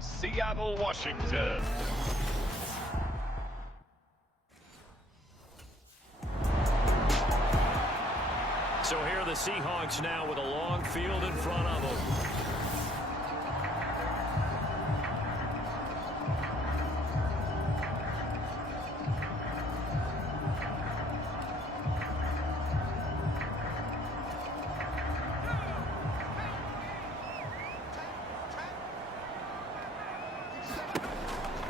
Seattle, Washington. So here are the Seahawks now with a long field in front of them.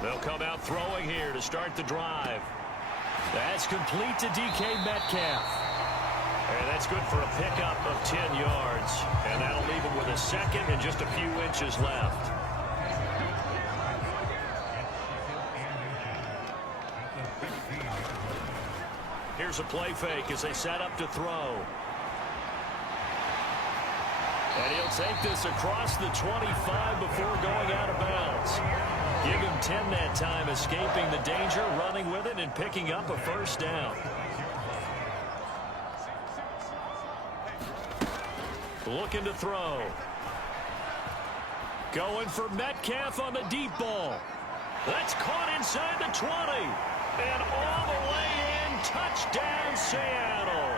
They'll come out throwing here to start the drive. That's complete to DK Metcalf. And that's good for a pickup of 10 yards. And that'll leave him with a second and just a few inches left. Here's a play fake as they set up to throw. And he'll take this across the 25 before going out of bounds. Give him 10 that time, escaping the danger, running with it, and picking up a first down. Looking to throw. Going for Metcalf on the deep ball. That's caught inside the 20. And all the way in. Touchdown, Seattle.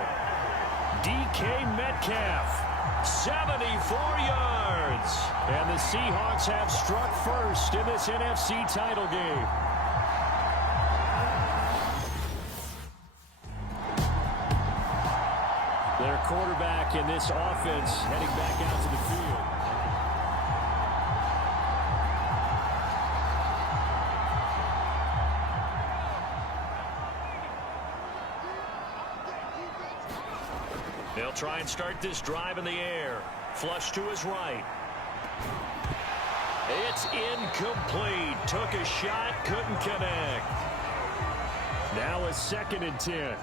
DK Metcalf, 74 yards. And the Seahawks have struck first in this NFC title game. Their quarterback in this offense heading back out to the field. They'll try and start this drive in the air. Flush to his right. It's incomplete. Took a shot, couldn't connect. Now a 2nd and 10.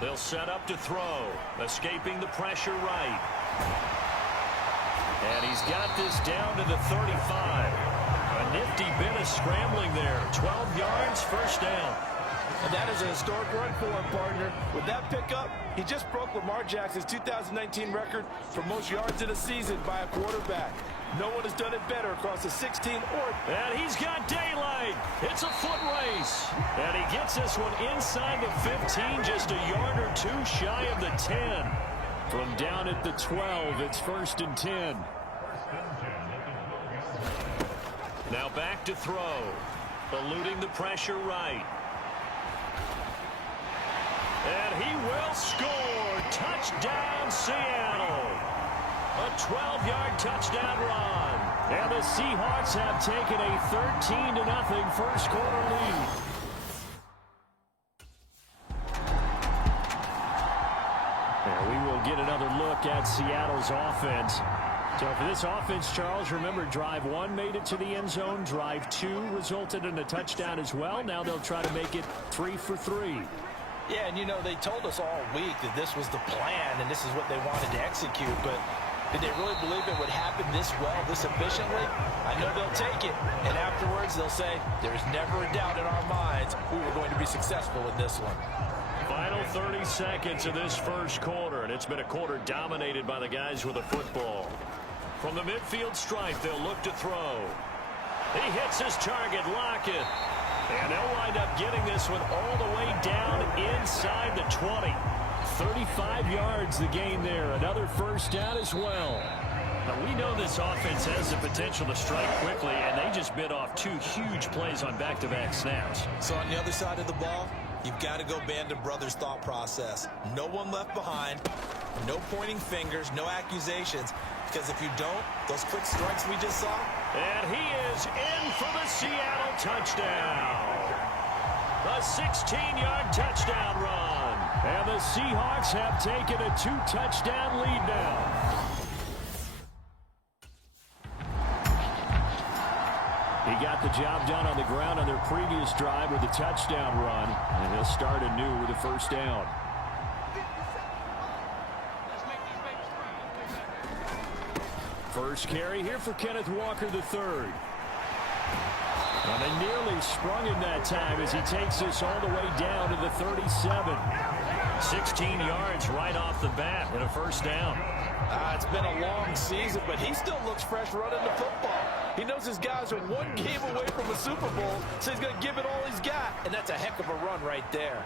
They'll set up to throw. Escaping the pressure right. And he's got this down to the 35. A nifty bit of scrambling there. 12 yards, first down. And that is a historic run for him, partner. With that pickup, he just broke Lamar Jackson's 2019 record for most yards in a season by a quarterback. No one has done it better across the 16 or... And he's got daylight. It's a foot race. And he gets this one inside the 15, just a yard or two shy of the 10. From down at the 12, it's 1st and 10. Now back to throw. Eluding the pressure right. And he will score. Touchdown, Seattle. A 12-yard touchdown run. And the Seahawks have taken a 13-0 first quarter lead. And we will get another look at Seattle's offense. So for this offense, Charles, remember, drive 1 made it to the end zone. Drive 2 resulted in a touchdown as well. Now they'll try to make it 3 for 3. Yeah, and you know, they told us all week that this was the plan and this is what they wanted to execute, but did they really believe it would happen this well, this efficiently? I know they'll take it, and afterwards they'll say, there's never a doubt in our minds we were going to be successful in this one. Final 30 seconds of this first quarter, and it's been a quarter dominated by the guys with the football. From the midfield stripe, they'll look to throw. He hits his target, Lockett. And they'll wind up getting this one all the way down inside the 20. 35 yards the gain there. Another first down as well. Now, we know this offense has the potential to strike quickly, and they just bit off 2 huge plays on back-to-back snaps. So on the other side of the ball, you've got to go Band of Brothers thought process. No one left behind. No pointing fingers, no accusations. Because if you don't, those quick strikes we just saw. And he is in for the Seattle touchdown. A 16-yard touchdown run. And the Seahawks have taken a 2-touchdown lead now. He got the job done on the ground on their previous drive with a touchdown run. And he'll start anew with a first down. First carry here for Kenneth Walker III. And they nearly sprung him that time as he takes this all the way down to the 37. 16 yards right off the bat and a first down. It's been a long season, but he still looks fresh running the football. He knows his guys are one game away from a Super Bowl, so he's going to give it all he's got, and that's a heck of a run right there.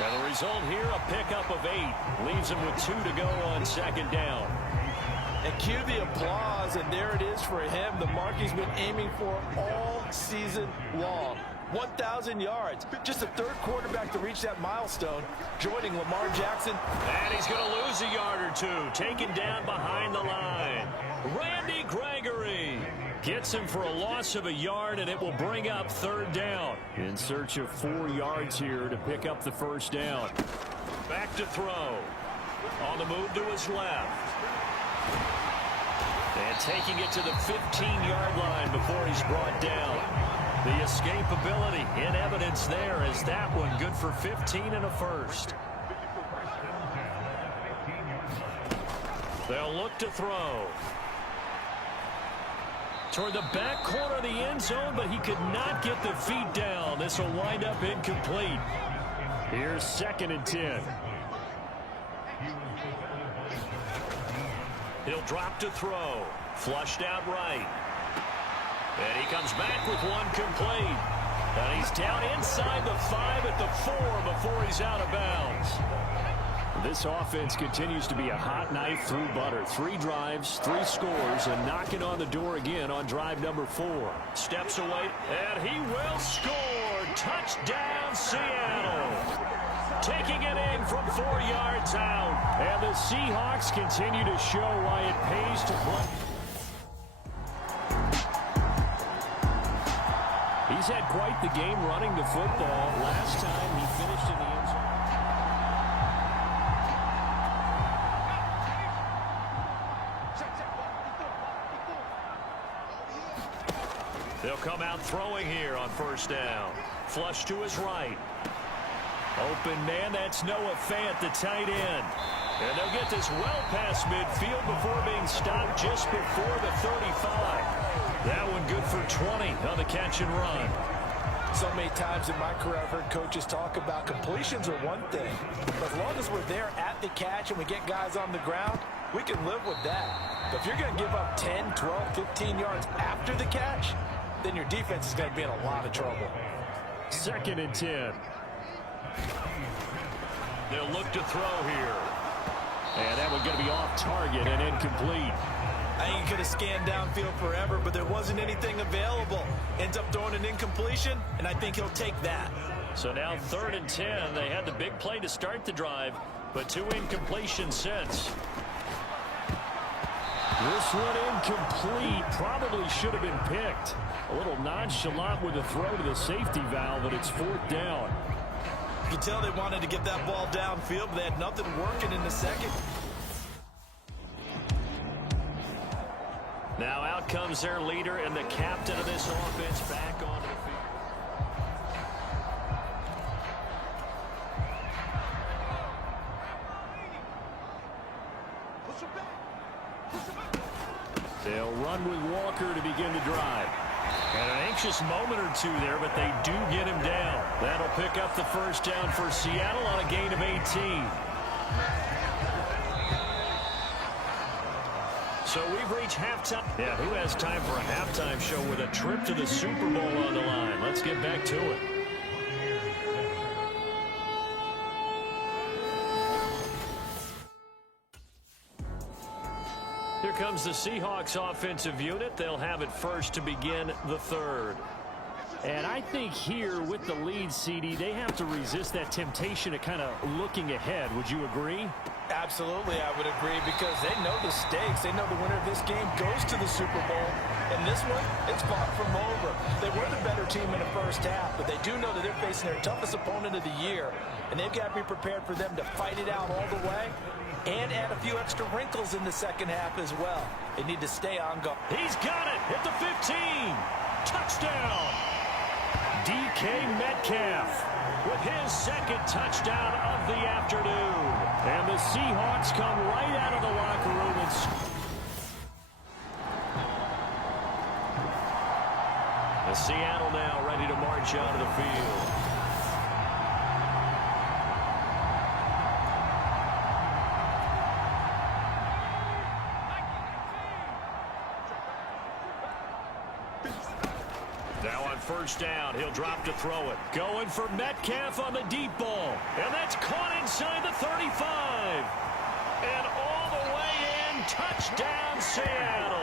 And the result here, a pickup of 8. Leaves him with 2 to go on second down. And cue the applause, and there it is for him, the mark he's been aiming for all season long. 1,000 yards. Just the third quarterback to reach that milestone, joining Lamar Jackson. And he's going to lose a yard or 2, taken down behind the line. Randy Gregory gets him for a loss of a yard, and it will bring up third down. In search of 4 yards here to pick up the first down. Back to throw. On the move to his left. And taking it to the 15-yard line before he's brought down. The escapability in evidence there as that one good for 15 and a first. They'll look to throw. Toward the back corner of the end zone, but he could not get the feet down. This will wind up incomplete. Here's 2nd and 10. He'll drop to throw. Flushed out right. And he comes back with one complete. And he's down inside the 5 at the 4 before he's out of bounds. This offense continues to be a hot knife through butter. 3 drives, 3 scores, and knocking on the door again on drive number 4. Steps away, and he will score. Touchdown, Seattle. Taking it in from 4 yards out. And the Seahawks continue to show why it pays to play. He's had quite the game running the football. Last time he finished in the end zone. They'll come out throwing here on first down. Flush to his right. Open man, that's Noah Fant, the tight end. And they'll get this well past midfield before being stopped just before the 35. That one good for 20 on the catch and run. So many times in my career I've heard coaches talk about completions are one thing. But as long as we're there at the catch and we get guys on the ground, we can live with that. But if you're going to give up 10, 12, 15 yards after the catch, then your defense is going to be in a lot of trouble. 2nd and 10. They'll look to throw here. And that one's going to be off target and incomplete. I think he could have scanned downfield forever, but there wasn't anything available. Ends up throwing an incompletion, and I think he'll take that. So now 3rd and 10. They had the big play to start the drive, but 2 incompletions since. This one incomplete. Probably should have been picked. A little nonchalant with a throw to the safety valve, but it's 4th down. You can tell they wanted to get that ball downfield, but they had nothing working in the second. Now out comes their leader and the captain of this offense back onto the field. They'll run with Walker to begin the drive. And an anxious moment or 2 there, but they do get him down. That'll pick up the first down for Seattle on a gain of 18. So we've reached halftime. Yeah, who has time for a halftime show with a trip to the Super Bowl on the line? Let's get back to it. Here comes the Seahawks offensive unit. They'll have it first to begin the 3rd. And I think here with the lead, CD, they have to resist that temptation of kind of looking ahead. Would you agree? Absolutely, I would agree, because they know the stakes. They know the winner of this game goes to the Super Bowl. And this one, it's far from over. They were the better team in the first half, but they do know that they're facing their toughest opponent of the year. And they've got to be prepared for them to fight it out all the way and add a few extra wrinkles in the second half as well. They need to stay on guard. He's got it at the 15. Touchdown. DK Metcalf with his 2nd touchdown of the afternoon. And the Seahawks come right out of the locker room and the Seattle now ready to march onto the field. on first down. He'll drop to throw it. Going for Metcalf on the deep ball. And that's caught inside the 35. And all the way in, touchdown Seattle.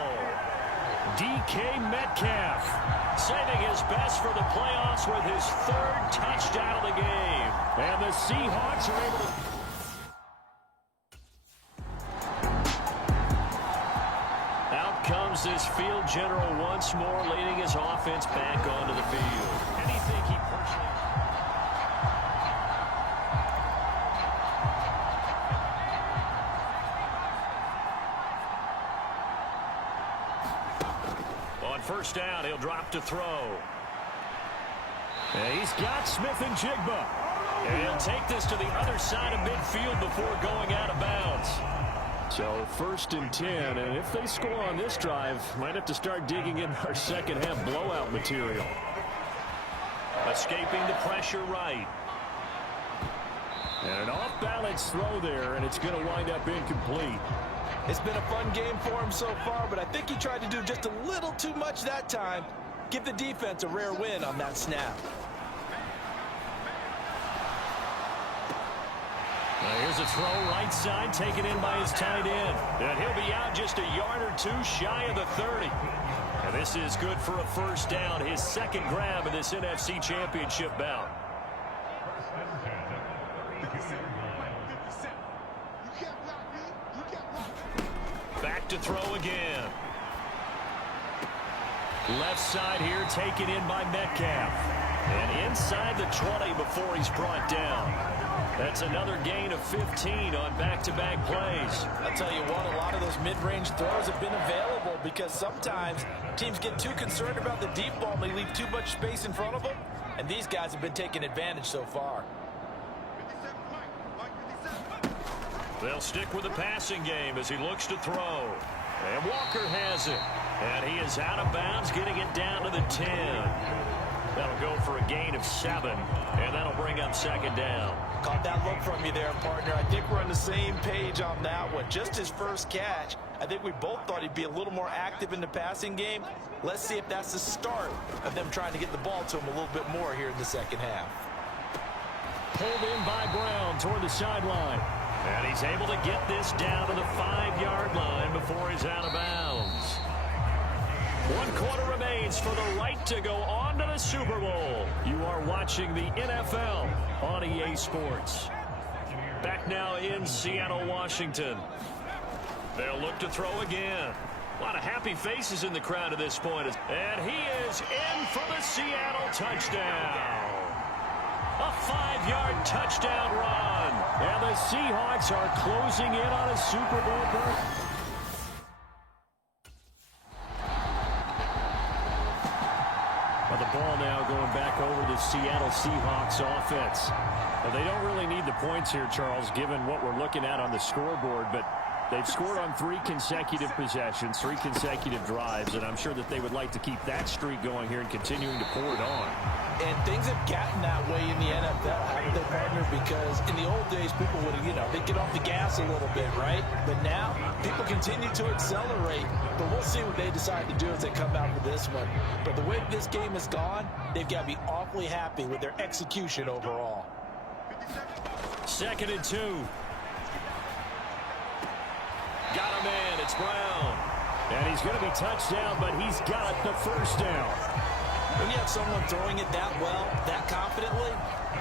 DK Metcalf saving his best for the playoffs with his third touchdown of the game. And the Seahawks are able to... Out comes this field general once more, leading his offense back onto the field. Anything he personally... On first down, he'll drop to throw. And he's got Smith and Jigba. And he'll take this to the other side of midfield before going out of bounds. So 1st and 10, and if they score on this drive, might have to start digging in our second half blowout material. Escaping the pressure right. And an off-balance throw there, and it's going to wind up incomplete. It's been a fun game for him so far, but I think he tried to do just a little too much that time. Give the defense a rare win on that snap. Here's a throw right side, taken in by his tight end. And he'll be out just a yard or two shy of the 30. And this is good for a first down, his second grab of this NFC Championship bout. Back to throw again. Left side here, taken in by Metcalf. And inside the 20 before he's brought down. That's another gain of 15 on back-to-back plays. I'll tell you what, a lot of those mid-range throws have been available because sometimes teams get too concerned about the deep ball and they leave too much space in front of them. And these guys have been taking advantage so far. They'll stick with the passing game as he looks to throw. And Walker has it. And he is out of bounds, getting it down to the 10. That'll go for a gain of 7. And that'll bring up second down. Caught that look from you there, partner. I think we're on the same page on that one. Just his first catch. I think we both thought he'd be a little more active in the passing game. Let's see if that's the start of them trying to get the ball to him a little bit more here in the second half. Pulled in by Brown toward the sideline. And he's able to get this down to the 5-yard line before he's out of bounds. 1 quarter remains for the right to go on to the Super Bowl. You are watching the NFL on EA Sports. Back now in Seattle, Washington. They'll look to throw again. A lot of happy faces in the crowd at this point. And he is in for the Seattle touchdown. A 5-yard touchdown run. And the Seahawks are closing in on a Super Bowl berth. The ball now going back over the Seattle Seahawks offense. Well, they don't really need the points here, Charles, given what we're looking at on the scoreboard, but they've scored on 3 consecutive possessions, 3 consecutive drives, and I'm sure that they would like to keep that streak going here and continuing to pour it on. And things have gotten that way in the NFL, haven't they, partner? Because in the old days, people would, they'd get off the gas a little bit, right? But now, people continue to accelerate. But we'll see what they decide to do as they come out for this one. But the way this game has gone, they've got to be awfully happy with their execution overall. 2nd and 2. Got a man, it's Brown. And he's going to be touched down, but he's got the first down. When you have someone throwing it that well, that confidently,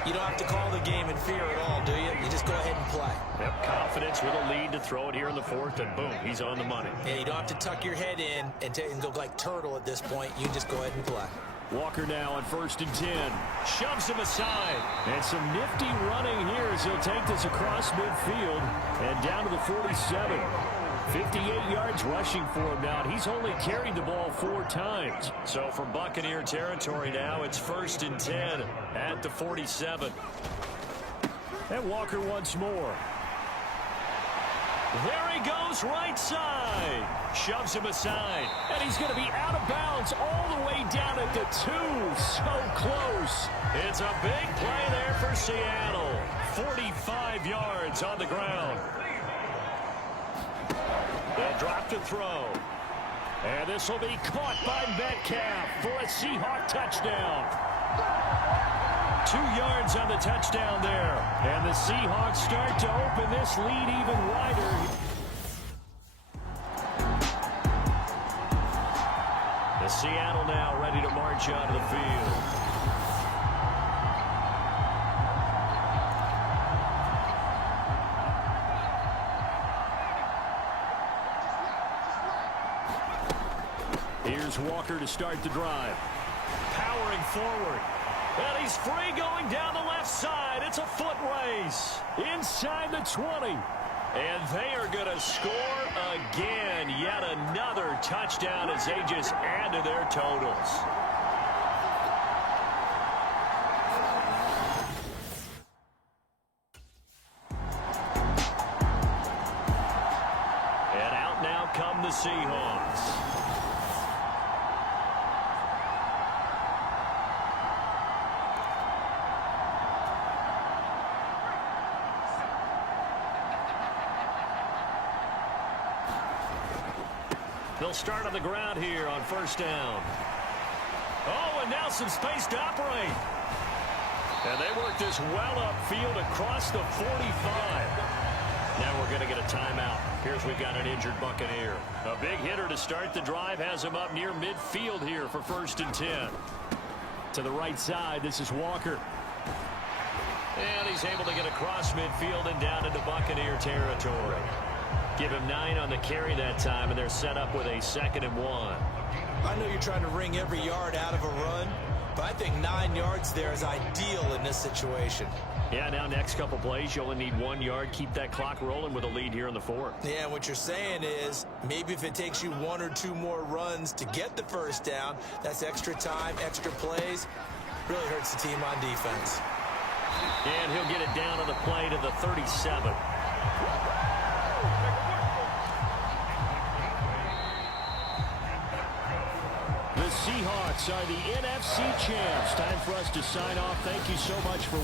you don't have to call the game in fear at all, do you? You just go ahead and play. Yep, confidence with a lead to throw it here in the 4th, and boom, he's on the money. Yeah, you don't have to tuck your head in and go like turtle at this point. You just go ahead and play. Walker now on 1st and 10. Shoves him aside. And some nifty running here as he'll take this across midfield and down to the 47. 58 yards rushing for him now. He's only carried the ball 4 times. So from Buccaneer territory now, it's 1st and 10 at the 47. And Walker once more. There he goes, right side. Shoves him aside. And he's going to be out of bounds all the way down at the 2. So close. It's a big play there for Seattle. 45 yards on the ground. They'll drop to throw. And this will be caught by Metcalf for a Seahawk touchdown. 2 yards on the touchdown there. And the Seahawks start to open this lead even wider. The Seattle now ready to march onto the field. Here's Walker to start the drive. Powering forward. And he's free going down the left side. It's a foot race. Inside the 20. And they are going to score again. Yet another touchdown as they just add to their totals. And out now come the Seahawks. They'll start on the ground here on first down. Oh, and now some space to operate. And they work this well upfield across the 45. Now we're going to get a timeout. Here's we've got an injured Buccaneer. A big hitter to start the drive has him up near midfield here for 1st and 10. To the right side, this is Walker. And he's able to get across midfield and down into Buccaneer territory. Give him 9 on the carry that time, and they're set up with a 2nd and 1. I know you're trying to wring every yard out of a run, but I think 9 yards there is ideal in this situation. Yeah, now next couple plays, you only need 1 yard. Keep that clock rolling with a lead here in the 4th. Yeah, what you're saying is maybe if it takes you 1 or 2 more runs to get the first down, that's extra time, extra plays. Really hurts the team on defense. And he'll get it down on the play to the 37. The Seahawks are the NFC champs. Time for us to sign off. Thank you so much for watching.